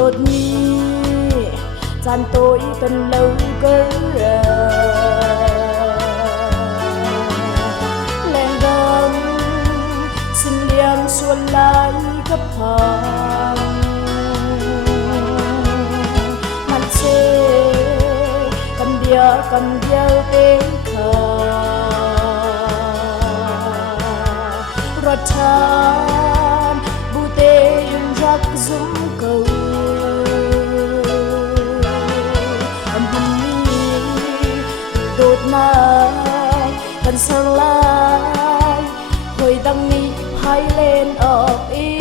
đột nhiên gian tôi tuần lâu cớ leng đâm xin liang xuân lại cấp hàng mặt chê cầm điêu tên khờ rót chan bu tê yung rắc dũng cầu đột nai cần sương lai hồi đăng mi hay lên ở ý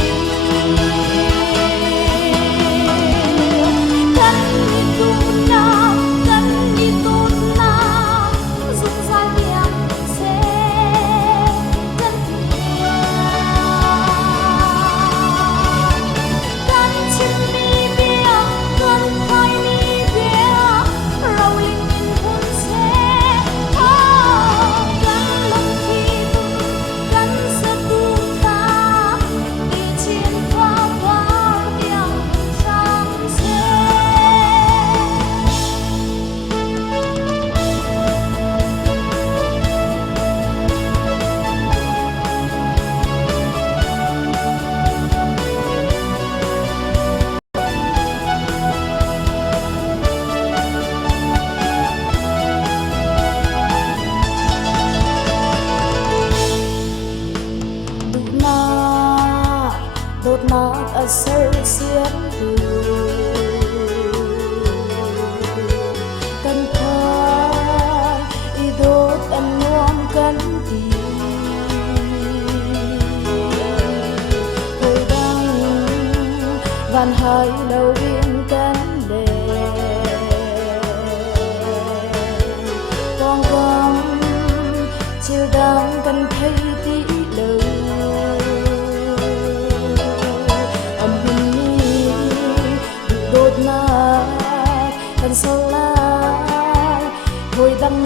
đột nát ở sâu xiết cần thai y đốt em nuông cân tì hồi đăng van hai đầu yên cân đề con gom chiều đang cần thấy tí lời đột nát cần sâu lai hồi đăng